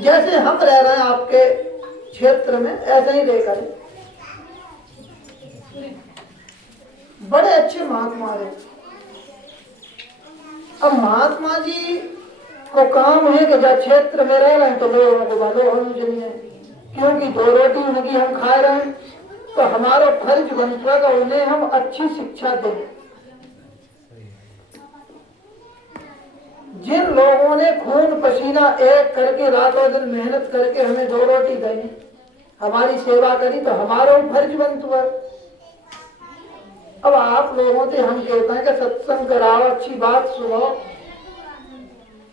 जैसे हम रह रहे हैं आपके क्षेत्र में, ऐसे ही रहकर बड़े अच्छे महात्मा रहे। अब महात्मा जी को काम है कि जब क्षेत्र में रह रहे हैं तो लोगों को भलो होनी चाहिए, क्योंकि दो रोटी उनकी हम खा रहे हैं, तो हमारा फर्ज बनता है कि उन्हें हम अच्छी शिक्षा दें। जिन लोगों ने खून पसीना एक करके रातों दिन मेहनत करके हमें दो रोटी दी, हमारी सेवा करी, तो हमारा फर्ज बनता है। अब आप लोगों से हम कहते हैं कि सत्संग कराओ, अच्छी बात सुनो,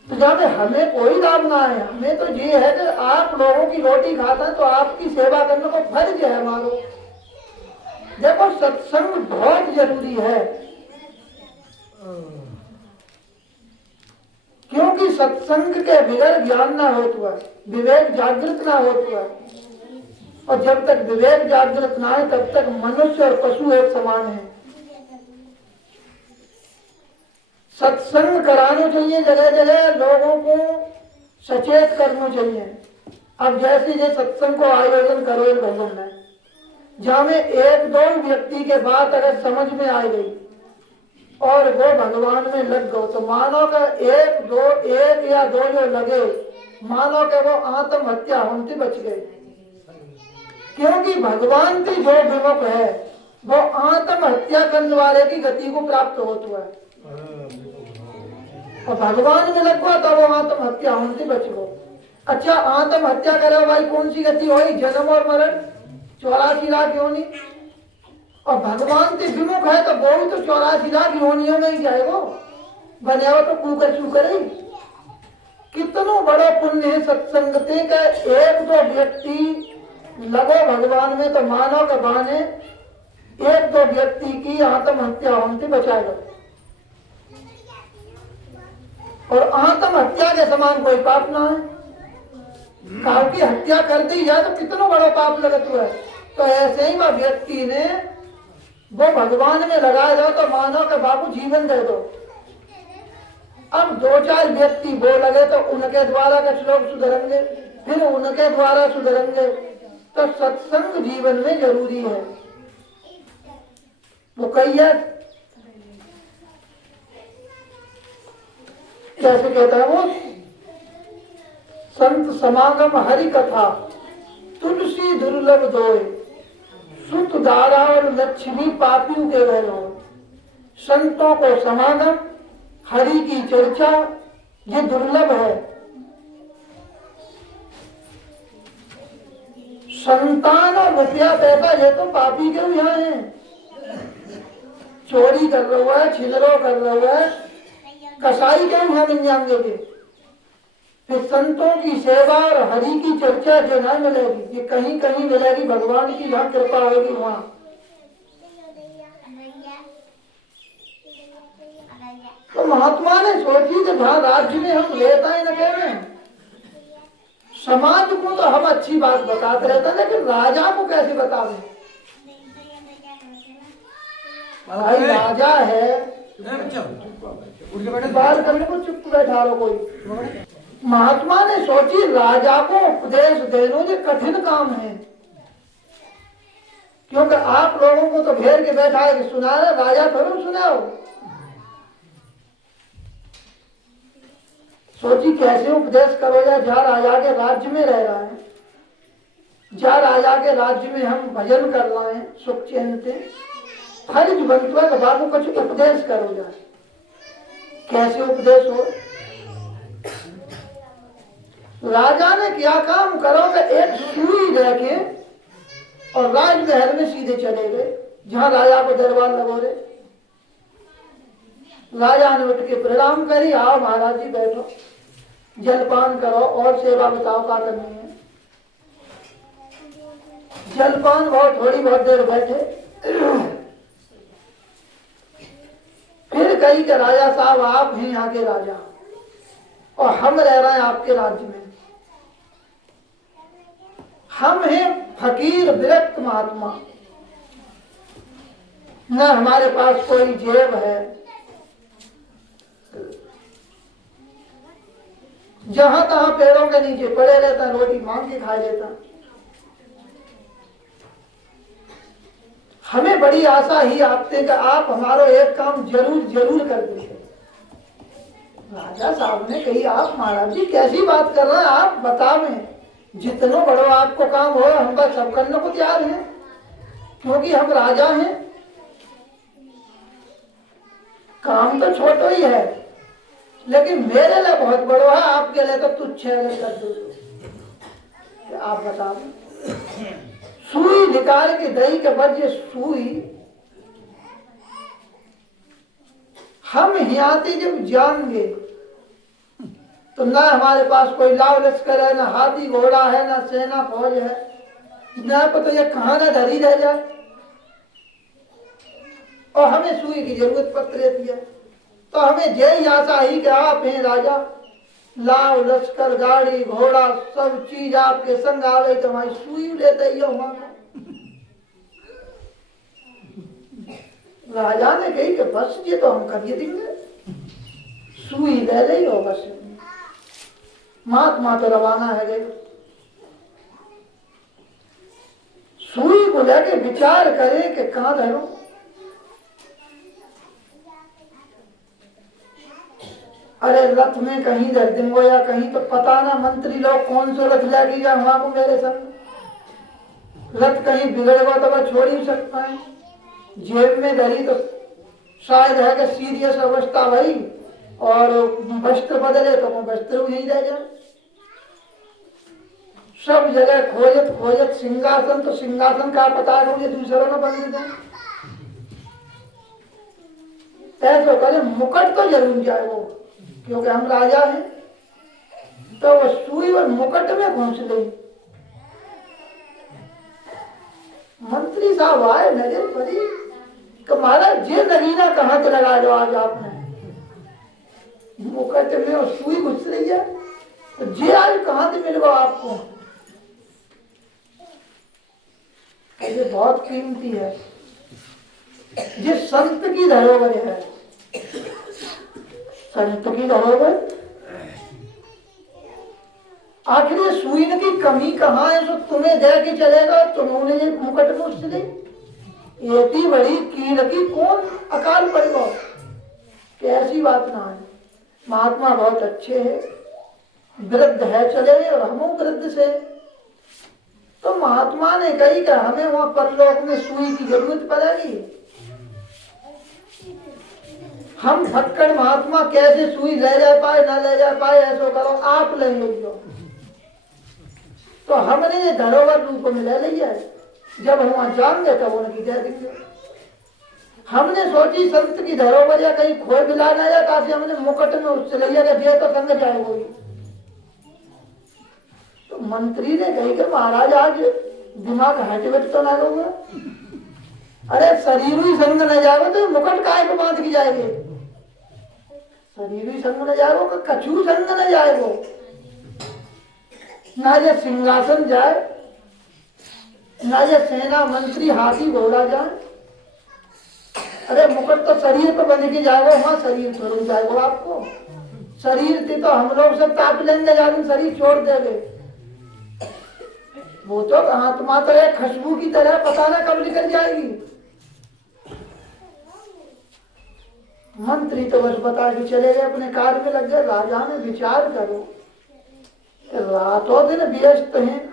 तो जब हमें कोई लाभ ना है, हमें तो ये है कि आप लोगों की रोटी खाते हैं तो आपकी सेवा करने को फर्ज है हमारा। देखो सत्संग बहुत जरूरी है, क्योंकि सत्संग के बगैर ज्ञान ना होता है, विवेक जागृत ना होता है, और जब तक विवेक जागृत ना है तब तक मनुष्य और पशु एक समान है। सत्संग कराना चाहिए, जगह जगह लोगों को सचेत करना चाहिए। अब जैसे ये सत्संग को आयोजन करो इन भजन में, जहाँ में एक दो व्यक्ति के बात अगर समझ में आ गई और वो भगवान में लग गए, तो मानो का एक या दो जो लगे, मानो के वो आत्महत्या होने बच गए, क्योंकि भगवान की जो विमुख है वो आत्महत्या करने वाले की गति को प्राप्त होता है, और भगवान में लग गया तो वो आत्महत्या होने से बच गो। अच्छा आत्महत्या करे भाई, कौन सी गति हुई? जन्म और मरण, 84 लाख योनि, और भगवान से विमुख है तो वो तो 84 लाख योनियों में ही जाएगा, बने हो तो कुकर चुकर ही। कितना बड़ा पुण्य है सत्संगते का, एक दो व्यक्ति लगो भगवान में तो मानव के बहाने एक दो व्यक्ति की आत्महत्या होने से बचाएगा, और आत्महत्या के समान कोई पाप ना है। काल की हत्या कर दी जाए तो कितना बड़ा पाप लगत हुआ है, तो ऐसे ही वह व्यक्ति ने वो भगवान में लगाया जाओ तो मानो के बाबू जीवन दे दो। अब दो चार व्यक्ति वो लगे तो उनके द्वारा कुछ लोग सुधरेंगे, फिर उनके द्वारा सुधरेंगे, तो सत्संग जीवन में जरूरी है। वो कही है कैसे कहता है वो, संत समागम हरि कथा तुलसी दुर्लभ दोय, सुत दारा और लक्ष्मी पापियों के बहनों। संतों को समागम, हरि की चर्चा, ये दुर्लभ है। संतान और रुपया पैसा ये तो पापी के यहाँ है, चोरी कर रहा है, छिलरो कर रहा है, कसाई के यहाँ मिल जाएंगे के। फिर संतों की सेवा और हरि की चर्चा जो नहीं मिलेगी, ये कहीं कहीं मिलेगी, भगवान की जहाँ कृपा होगी वहाँ। तो महात्मा ने सोची कि जहाँ राज्य में हम लेता ही न कह, समाज को तो हम अच्छी बात बताते रहते हैं, लेकिन राजा को कैसे बतावे? भाई राजा है, बात करने को चुप बैठा लो कोई। महात्मा ने सोची राजा को उपदेश देना ये कठिन काम है, क्योंकि आप लोगों को तो घेर के बैठा है कि सुना रहे, राजा थोड़ा सुनाओ। सोची कैसे उपदेश करो या जा राजा के राज्य में रह रहा है, जा राजा के राज्य में हम भजन कर रहे हैं सुख चैन से, फर्ज बनता है कि बाबू कुछ उपदेश करो जाए। कैसे उपदेश हो? राजा ने क्या काम करो कि एक सुई लेके और राजमहल में सीधे चले गए, जहां राजा को दरबार लगो रहे। राजा ने उठ के प्रणाम करी, आओ महाराज जी बैठो, जलपान करो और सेवा बताओ क्या करनी है। जलपान बहुत थोड़ी बहुत देर बैठे, फिर कही कि राजा साहब आप हैं यहाँ के राजा और हम रह रहे हैं आपके राज्य में, हम हैं फकीर विरक्त महात्मा, न हमारे पास कोई जेब है, जहां तहां पेड़ों के नीचे पड़े रहता, रोटी मांग के खा लेता। हमें बड़ी आशा ही आपसे कि आप हमारा एक काम जरूर जरूर कर देंगे। राजा साहब ने कही, आप महाराज जी कैसी बात कर रहे हैं, आप बतावें, जितना बड़ो आपको काम हो हम बस सब करने को तैयार हैं, क्योंकि हम राजा हैं। काम तो छोटा ही है, लेकिन मेरे लिए बहुत बड़ो है, आपके लिए तो तुच्छ है, कर दो। आप बताओ। सुई निकाल के दही के बजे सुई, हम हियाती जब जाएंगे तो ना हमारे पास कोई लाव लश्कर है, ना हाथी घोड़ा है, ना सेना फौज है, ना पता ये कहाँ ना धरी रह जाए, और हमें सुई की जरूरत पड़ रहती है। तो हमें यही आशा ही कि आप हैं राजा, लाव लश्कर गाड़ी घोड़ा सब चीज आपके संग आवे तो हमारी सुई लेते ही हो। राजा ने कही कि बस ये तो हम कर देंगे, सुई ले ली हो बस। महात्मा तो रवाना है गए। सुई को लेके विचार करें कि कहां धरो। अरे रथ में कहीं धर दूंगो या कहीं, तो पता ना मंत्री लोग कौन सा रथ लेके जाए वहां को मेरे संग। रथ कहीं बिगड़ेगा तो वह छोड़ ही सकता है। जेब में धरी तो शायद है कि सीरियस अवस्था भाई, और वस्त्र बदले तो वो वस्त्र यही रह जाए। सब जगह खोजत खोजत सिंहासन, तो सिंहासन का पता होंगे दूसरों ने बन दें। ऐसा करे मुकुट तो जरूर जाए वो, क्योंकि हम राजा हैं। तो वो सुई और मुकुट में घुस गई। मंत्री साहब आए, नजर पड़ी कि महाराज ये नगीना कहाँ से लगा दो आज आपने, मुकुट में और सुई घुस रही है, तो ये आज कहाँ से मिल गया आपको। ये बहुत कीमती है, ये संत की धरोहर है, संत की धरोहर। आखिर सुई की कमी कहाँ है, तो तुम्हें दे के चलेगा, तुमने मुकुट में उससे दी। इतनी बड़ी कील की कौन अकाल पड़ेगा, कैसी बात ना है। महात्मा बहुत अच्छे है, वृद्ध है चले और हम वृद्ध से। तो महात्मा ने कही कि हमें वहां परलोक में सुई की जरूरत पड़ेगी। हम फक्कड़ महात्मा कैसे सुई ले जा पाए ना ले जा पाए, ऐसा करो आप ले लो। तो हमने ये धरोहर रूप में ले लिया है, जब हम वहां जाएंगे तब उनकी दे देंगे। हमने सोची संत की धरोहर या कहीं खोए बिलाना या काशी, हमने मुकुट में उससे लिया कि तो संग जाएगा। तो मंत्री ने कही कि महाराज आज दिमाग हटवट तो ना होगा। अरे शरीर ही संग न जाएगा तो मुकुट काय को बांध की जाएगी। शरीर ही संग न जाएगा तो कछू संग न जाएगा, ना ये सिंहासन जाए, ना ये सेना मंत्री हाथी घोड़ा जाए। अरे मुकुट तो शरीर पर बंध के जाएगा, वहां शरीर छोड़ जाएगा आपको। शरीर थी तो हम लोग सब ताप लेंगे, जाकर शरीर छोड़ देंगे। वो तो आत्मा तो एक खुशबू की तरह पता ना कब निकल जाएगी। मंत्री तो बस बता के चले गए, अपने कार्य में लग गए। राजा ने विचार करो, रातों दिन व्यस्त हैं,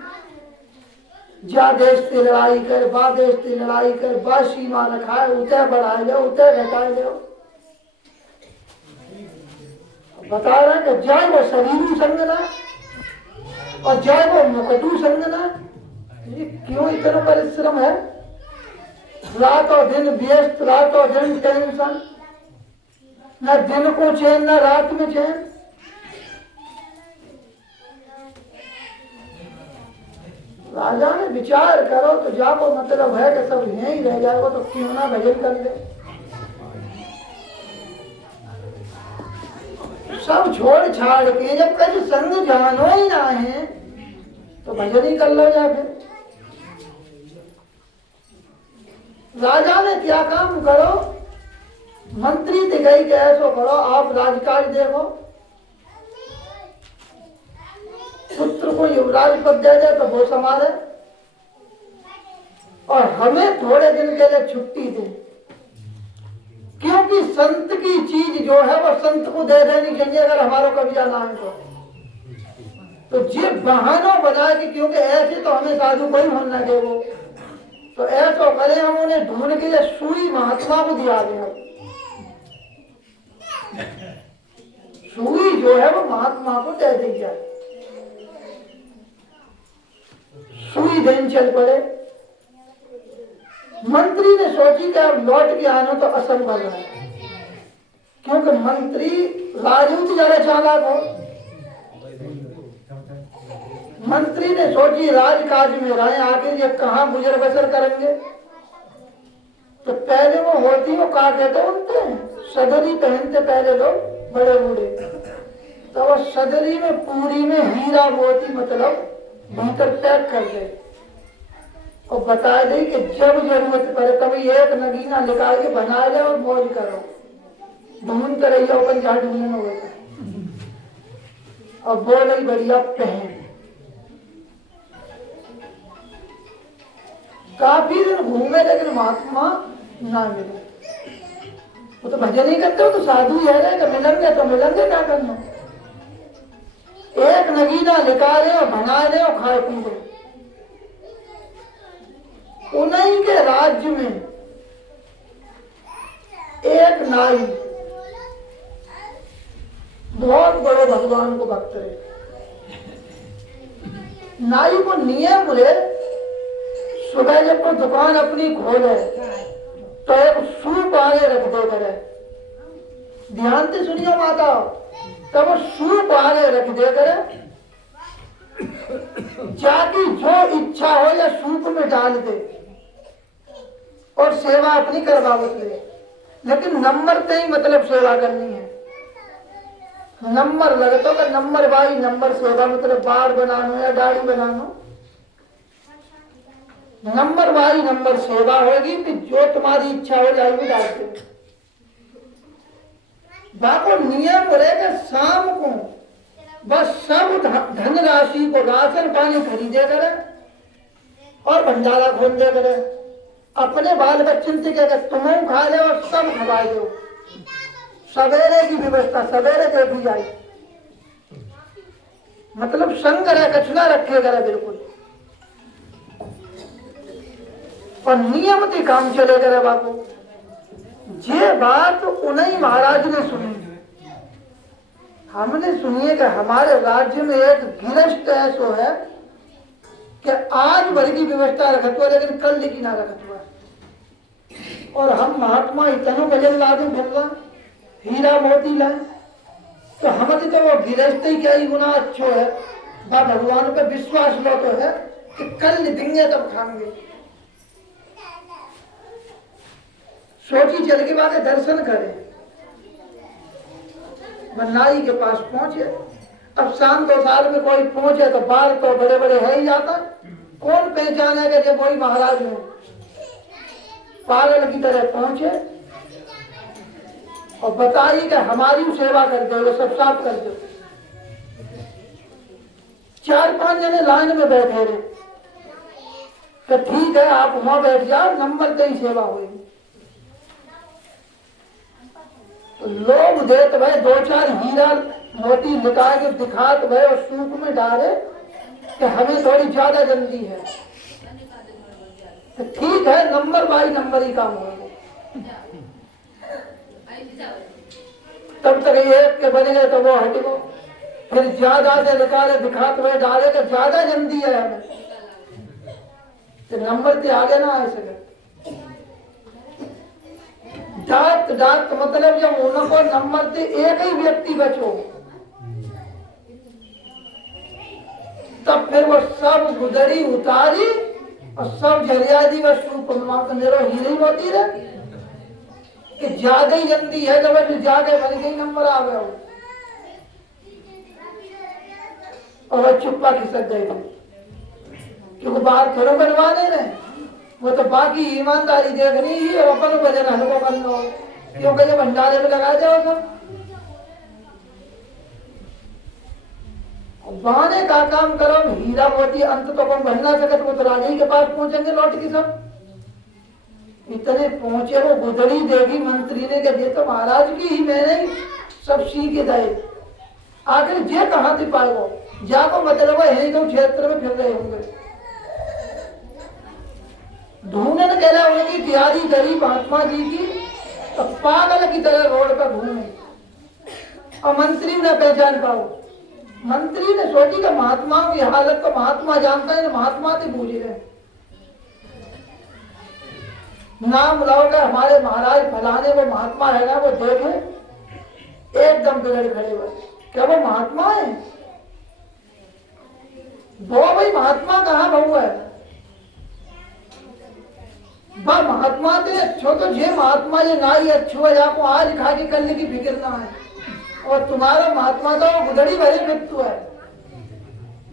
जा देश की लड़ाई कर, बा देश की लड़ाई कर, बा सीमा न खाए, उतः बढ़ाए लो उतः घटाए लो। बता रहे कि जाए वो शरीर संगना और जाए वो मुकुटू संगना। ये क्यों इतना परिश्रम है, रात और दिन व्यस्त, रात और दिन टेंशन, न दिन को चैन न रात में चैन। राजा ने विचार करो तो जाको मतलब है कि सब यहीं रह जाएगा, तो क्यों ना भजन कर ले। सब छोड़ छाड़ के जब कभी संग जानो ही ना है तो भजन ही कर लो जाके। राजा ने क्या काम करो, मंत्री दिखाई के ऐसो करो, आप राजकाज देखो। पुत्र को युवराज पद दे दे तो वो संभाले, और हमें थोड़े दिन के लिए छुट्टी दे, क्योंकि संत की चीज जो है वो संत को दे देनी चाहिए अगर हमारा कब्जा ना है तो ये बहाना बनाए कि क्योंकि ऐसे तो हमें साधु कोई होना दे वो, तो ऐसा करें हम उन्हें ढूंढ के लिए सुई महात्मा को दिया गया। सुई जो है वो महात्मा को दे दी जाए। सुई देन चल पड़े। मंत्री ने सोची कि अब लौट के आना तो असंभव है, क्योंकि मंत्री राजूत ज्यादा चालाक हो। मंत्री ने सोची राजकाज में रहे, आखिर ये कहाँ गुजर बसर करेंगे। तो पहले वो होती वो कहा कहते उनते सदरी पहनते पहले लोग बड़े बूढ़े, तो वो सदरी में पूरी में हीरा मोती मतलब भीतर पैक कर दे और बता दे कि जब जरूरत पड़े कभी एक नगीना निकाल के बना ले और मौज करो, ढूंढते रहिए अपन जहाँ ढूंढना होगा। और बोले बढ़िया पहन। काफी दिन घूमे लेकिन महात्मा ना मिले। वो तो भजन ही करते हो तो साधु ही है कि मिलेंगे तो मिलेंगे, क्या करना। एक नगीना निकाले और बना ले और खाए पी ले। उन्हीं के राज्य में एक नाई बहुत बड़े भगवान को भक्त है। नाई को नियम है सुबह जब कोई दुकान अपनी खोले तो एक सूप आगे रख दे करे। ध्यान से सुनियो माता, तब वो सूप आगे रख दे करे, जाकी जो इच्छा हो या सूप में डाल दे और सेवा अपनी करवावत ले। लेकिन नंबर से ही मतलब सेवा करनी है। नंबर लगता है नंबर बाई नंबर सेवा, मतलब बार बनाना या दाढ़ी बनाना। नंबर बाई नंबर सेवा होगी कि जो तुम्हारी इच्छा हो जाएगी डालते। बाको नियम रहेगा शाम को बस सब धन राशि को राशन पानी खरीदे करे और भंडारा खोल दे करे। अपने बाल बच्चन से कहकर तुम्हें खा ले और सब खवा दो। सवेरे की व्यवस्था सवेरे देखी जाए, मतलब संग करे कचरा रखे करे बिल्कुल, और नियम के काम चले करे बाबू। ये बात उन्हीं महाराज ने सुनी। हमने सुनिए कि हमारे राज्य में एक गिरस्त ऐसो है कि आज भर की व्यवस्था रखत हुआ लेकिन कल की ना रखत हुआ, और हम महात्मा इतनों भजन लादू भरवा हीरा मोती लाए, तो हमारे तो वो गिरस्त ही क्या ही गुना अच्छो है। भगवान पे विश्वास लो तो है कि कल देंगे तब खाएंगे। सोची चल के बाद दर्शन करें, नाई के पास पहुंचे। अब शाम 2 साल में कोई पहुंचे तो बाल तो बड़े बड़े है ही जाता, कौन पहचानेगा जब वही महाराज है। पागल की तरह पहुंचे और बताइए कि हमारी सेवा कर दो, सब साफ कर दो। 4-5 जने लाइन में बैठे रहे, तो ठीक है आप वहां बैठ जाओ, नंबर कहीं सेवा होगी। तो लोग देते भाई 2-4 हीरा मोती निकाल के दिखाते भाई और सूप में डाले कि हमें थोड़ी ज्यादा जल्दी है, तो ठीक है नंबर बाई नंबर ही काम होगा। तब तक एक के बन गए तो वो हट गो, फिर ज्यादा से निकाले दिखाते हुए डाले तो ज्यादा जल्दी है हमें, तो नंबर के आगे ना आ सके। डाक डाक मतलब जब उनको नंबर से एक ही व्यक्ति बचो, तब फिर वो सब गुदड़ी उतारी और सब जरिया दी बस हीरी होती रहे कि ज्यादा ही जल्दी है, जब जाके बन गई नंबर आ गया और वह चुप्पा खिसक गई, क्योंकि बाहर थोड़ा बनवा दे रहे, वो तो बाकी ईमानदारी देखनी ही और अपन भजन हल्को करना हो, क्योंकि जब भंडारे में लगा जाओ सब। बहाने का काम करो, हीरा मोती अंत तो कम बनना सकत, वो तो राजा ही के पास पहुंचेंगे लौट के सब। इतने पहुंचे वो गुदड़ी देगी मंत्री ने कि ये तो महाराज की ही मैंने सब सीख जाए। आखिर जे कहाँ थी पाएगो, जाको मतलब है तो क्षेत्र में फिर रहे होंगे। ढूंढने कह रहा उनकी तैयारी करी महात्मा जी की, तो पागल की तरह रोड पर घूमे और मंत्री ने पहचान पाओ। मंत्री ने सोची कि महात्मा की हालत तो महात्मा जानता है, महात्मा से पूछ रहे नाम लाओ का हमारे महाराज फलाने वो महात्मा है ना, वो देखे एकदम बिगड़ खड़े हुए, क्या वो महात्मा है? वो भाई महात्मा कहाँ बहु है? बा महात्मा थे अच्छो तो जे महात्मा ये ना ही अच्छो है, आपको आज खा के करने की फिक्र ना है। और तुम्हारा महात्मा का वो गुदड़ी भरे मृत्यु है,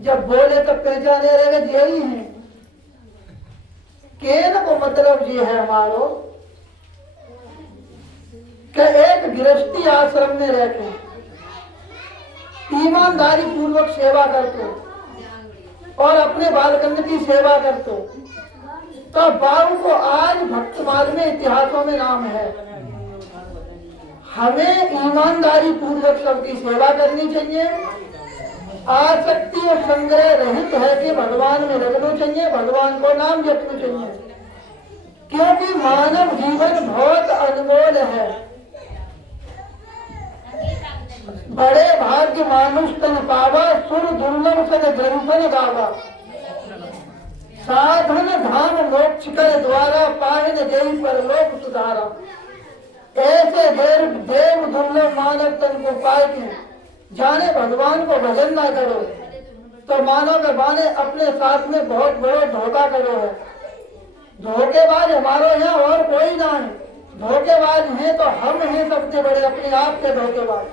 जब बोले तब पहचाने रहेगा यही है। केन को मतलब ये है हमारो कि एक गृहस्थी आश्रम में रहते ईमानदारी पूर्वक सेवा करते और अपने बालकंद की सेवा करते, तो बाबू को आज भक्तमाल में इतिहासों में नाम है। हमें ईमानदारी पूर्वक सबकी सेवा करनी चाहिए, आसक्ति और संग्रह रहित है कि भगवान में लगना चाहिए, भगवान को नाम जपना चाहिए, क्योंकि मानव जीवन बहुत अनमोल है। बड़े भाग्य मानुष तन पावा, सुर दुर्लभ सन ग्रंथन गावा, साधन धाम मोक्ष कर द्वारा, पाहिन जय परलोक सुधारा। ऐसे देव दुर्लभ मानव तन को पाए के जाने भगवान को भजन ना करो, तो मानो के बाने अपने साथ में बहुत बड़ा धोखा करो है। धोखेबाज हमारे यहाँ और कोई ना है, धोखेबाज है तो हम हैं सबसे बड़े, अपने आप के धोखेबाज।